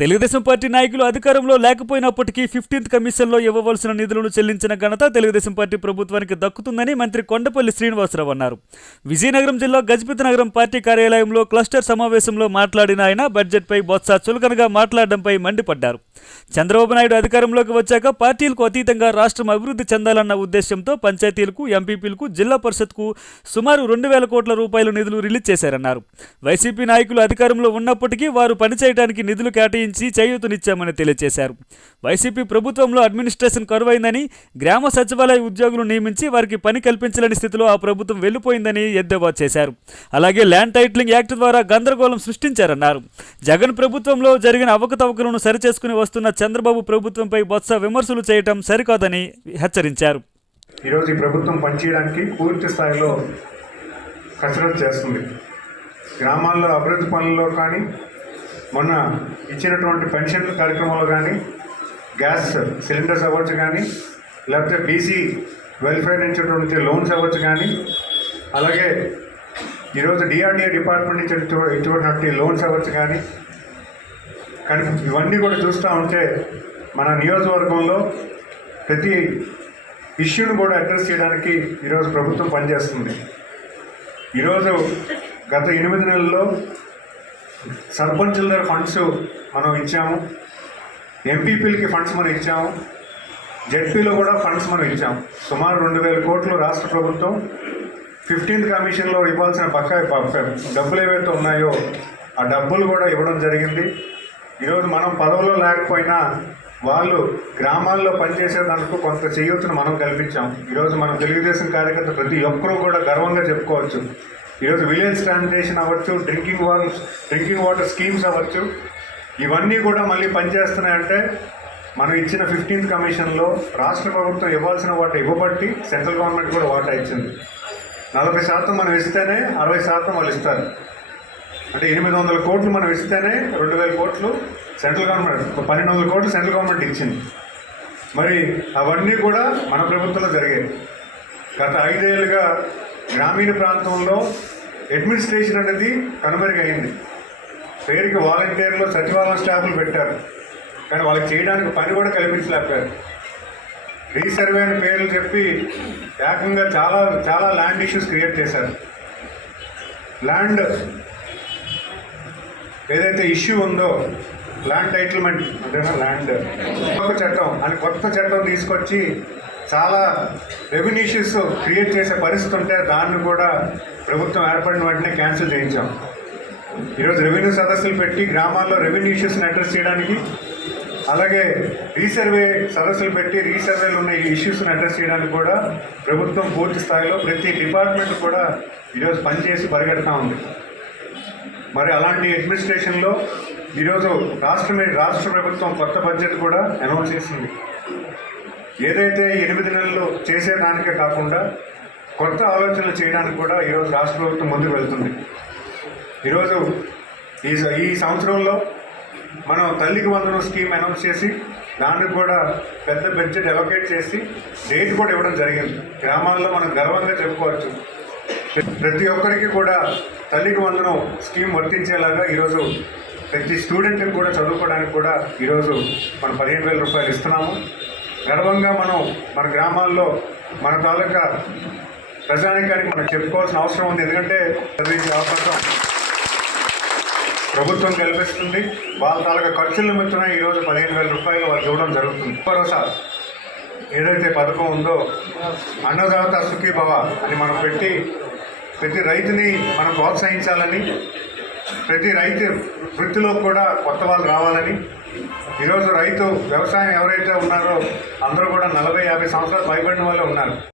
Telugu Desam party నాయకులు అధికారంలో లేకపోయినప్పటికీ 15th కమిషన్లో ఇవ్వవలసిన నిధులను చెల్లించిన ఘనత తెలుగుదేశం పార్టీ ప్రభుత్వానికి దక్కుతుందని మంత్రి కొండపల్లి శ్రీనివాసరావు అన్నారు. విజయనగరం జిల్లా గజపతి నగరం పార్టీ కార్యాలయంలో క్లస్టర్ సమావేశంలో మాట్లాడిన ఆయన బడ్జెట్పై బొత్స చులకనగా మాట్లాడడంపై మండిపడ్డారు. చంద్రబాబు నాయుడు అధికారంలోకి వచ్చాక పార్టీలకు అతీతంగా రాష్ట్రం అభివృద్ధి చెందాలన్న ఉద్దేశంతో పంచాయతీలకు, ఎంపీపీలకు, జిల్లా పరిషత్కు సుమారు 2,000 కోట్ల రూపాయల నిధులు రిలీజ్ చేశారన్నారు. వైసీపీ నాయకులు అధికారంలో ఉన్నప్పటికీ వారు పనిచేయడానికి నిధులు కేటాయించి చేయూతనిచ్చామని తెలియజేశారు. వైసీపీ ప్రభుత్వంలో అడ్మినిస్ట్రేషన్ కరువైందని, గ్రామ సచివాలయ ఉద్యోగులు నియమించి వారికి పని కల్పించలేని స్థితిలో ఆ ప్రభుత్వం వెళ్లిపోయిందని ఎద్దేవా చేశారు. అలాగే ల్యాండ్ టైటిలింగ్ యాక్ట్ ద్వారా గందరగోళం సృష్టించారన్నారు. జగన్ ప్రభుత్వంలో జరిగిన అవకతవకలను సరిచేసుకుని వస్తున్న చంద్రబాబు ప్రభుత్వంపై బొత్స విమర్శలు చేయడం సరికాదని హెచ్చరించారు. ఈరోజు ఈ ప్రభుత్వం పనిచేయడానికి పూర్తి స్థాయిలో కసరత్తు చేస్తుంది. గ్రామాల్లో అభివృద్ధి పనుల్లో కానీ, మొన్న ఇచ్చినటువంటి పెన్షన్ల కార్యక్రమంలో కానీ, గ్యాస్ సిలిండర్స్ అవ్వచ్చు కానీ, లేకపోతే బీసీ వెల్ఫేర్ నుంచి లోన్స్ అవ్వచ్చు కానీ, అలాగే ఈరోజు డిఆర్డీఏ డిపార్ట్మెంట్ నుంచి ఇటువంటి లోన్స్ అవ్వచ్చు కానీ ఇవన్నీ కూడా చూస్తూ ఉంటే మన నియోజకవర్గంలో ప్రతి ఇష్యూను కూడా అడ్రస్ చేయడానికి ఈరోజు ప్రభుత్వం పనిచేస్తుంది. ఈరోజు గత 8 నెలల్లో సర్పంచుల ఫండ్స్ మనం ఇచ్చాము, ఎంపీపీలకి ఫండ్స్ మనం ఇచ్చాము, జెడ్పీలో కూడా ఫండ్స్ మనం ఇచ్చాము. సుమారు 2,000 కోట్లు రాష్ట్ర ప్రభుత్వం 15th కమిషన్లో ఇవ్వాల్సిన డబ్బులు ఏవైతే ఉన్నాయో ఆ డబ్బులు కూడా ఇవ్వడం జరిగింది. ఈరోజు మనం పదవుల్లో లేకపోయినా వాళ్ళు గ్రామాల్లో పనిచేసేదానికి కొంత చేయూతను మనం కల్పించాం. ఈరోజు మనం తెలుగుదేశం కార్యకర్త ప్రతి ఒక్కరూ కూడా గర్వంగా చెప్పుకోవచ్చు. ఈరోజు విలేజ్ శానిటేషన్ అవ్వచ్చు, డ్రింకింగ్ వాటర్ స్కీమ్స్ అవ్వచ్చు, ఇవన్నీ కూడా మళ్ళీ పనిచేస్తున్నాయంటే మనం ఇచ్చిన 15th కమిషన్లో రాష్ట్ర ప్రభుత్వం ఇవ్వాల్సిన వాటా ఇవ్వబట్టి సెంట్రల్ గవర్నమెంట్ కూడా వాటా ఇచ్చింది. 40% మనం ఇస్తేనే 60% వాళ్ళు ఇస్తారు. అంటే 800 కోట్లు మనం ఇస్తేనే 2,000 కోట్లు సెంట్రల్ గవర్నమెంట్, 1,200 కోట్లు సెంట్రల్ గవర్నమెంట్ ఇచ్చింది. మరి అవన్నీ కూడా మన ప్రభుత్వంలో జరిగాయి. గత 5 ఏళ్ళుగా గ్రామీణ ప్రాంతంలో అడ్మినిస్ట్రేషన్ అనేది కనుమరుగైంది. పేరుకి వాలంటీర్లు, సచివాలయం స్టాఫ్లు పెట్టారు, కానీ వాళ్ళకి చేయడానికి పని కూడా కల్పించలేకపోయారు. రీసర్వే అని పేర్లు చెప్పి ఏకంగా చాలా ల్యాండ్ ఇష్యూస్ క్రియేట్ చేశారు. ల్యాండ్ ఏదైతే ఇష్యూ ఉందో, ల్యాండ్ టైటిల్మెంట్ అంటేనా ల్యాండ్ చట్టం అని కొత్త చట్టం తీసుకొచ్చి చాలా రెవెన్యూ ఇష్యూస్ క్రియేట్ చేసే పరిస్థితి ఉంటే దాన్ని కూడా ప్రభుత్వం ఏర్పడిన వెంటనే క్యాన్సిల్ చేయించాం. ఈరోజు రెవెన్యూ సదస్సులు పెట్టి గ్రామాల్లో రెవెన్యూ ఇష్యూస్ని అడ్రస్ చేయడానికి, అలాగే రీసర్వే సదస్సులు పెట్టి రీసర్వేలు ఉన్న ఈ ఇష్యూస్ని అడ్రస్ చేయడానికి కూడా ప్రభుత్వం పూర్తి స్థాయిలో ప్రతి డిపార్ట్మెంట్ కూడా ఈరోజు పనిచేసి పరిగెడతా ఉంది. మరి అలాంటి అడ్మినిస్ట్రేషన్లో ఈరోజు రాష్ట్ర ప్రభుత్వం కొత్త బడ్జెట్ కూడా అనౌన్స్ చేసింది. ఏదైతే 8 నెలలు చేసేదానికే కాకుండా కొత్త ఆలోచనలు చేయడానికి కూడా ఈరోజు రాష్ట్ర ప్రభుత్వం ముందుకు వెళ్తుంది. ఈరోజు ఈ సంవత్సరంలో మనం తల్లికి వందనం స్కీమ్ అనౌన్స్ చేసి దానికి కూడా పెద్ద బడ్జెట్ అలొకేట్ చేసి డేట్ కూడా ఇవ్వడం జరిగింది. గ్రామాల్లో మనం గర్వంగా చెప్పుకోవచ్చు. ప్రతి ఒక్కరికి కూడా తల్లికి వందనం స్కీమ్ వర్తించేలాగా ఈరోజు ప్రతి స్టూడెంట్కి కూడా చదువుకోవడానికి కూడా ఈరోజు మనం 15,000 రూపాయలు ఇస్తున్నాము. గర్వంగా మనం మన గ్రామాల్లో మన తాలూకా ప్రజానికానికి మనం చెప్పుకోవాల్సిన అవసరం ఉంది. ఎందుకంటే చదివించే అవకాశం ప్రభుత్వం కల్పిస్తుంది. వాళ్ళ తాలూకా ఖర్చుల నిమిత్తమే ఈరోజు 15,000 రూపాయలు వాళ్ళకి ఇవ్వడం జరుగుతుంది. భరోసా ఏదైతే పథకం ఉందో, అన్నదాత సుఖీ భవ అని మనం పెట్టి ప్రతి రైతుని మనం ప్రోత్సహించాలని, ప్రతి రైతు వృత్తిలో కూడా కొత్త వాళ్ళు రావాలని, ఈరోజు వ్యవసాయం ఎవరైతే ఉన్నారో అందరూ కూడా 40-50 సంవత్సరాలు పైబడిన వాళ్ళే ఉన్నారు.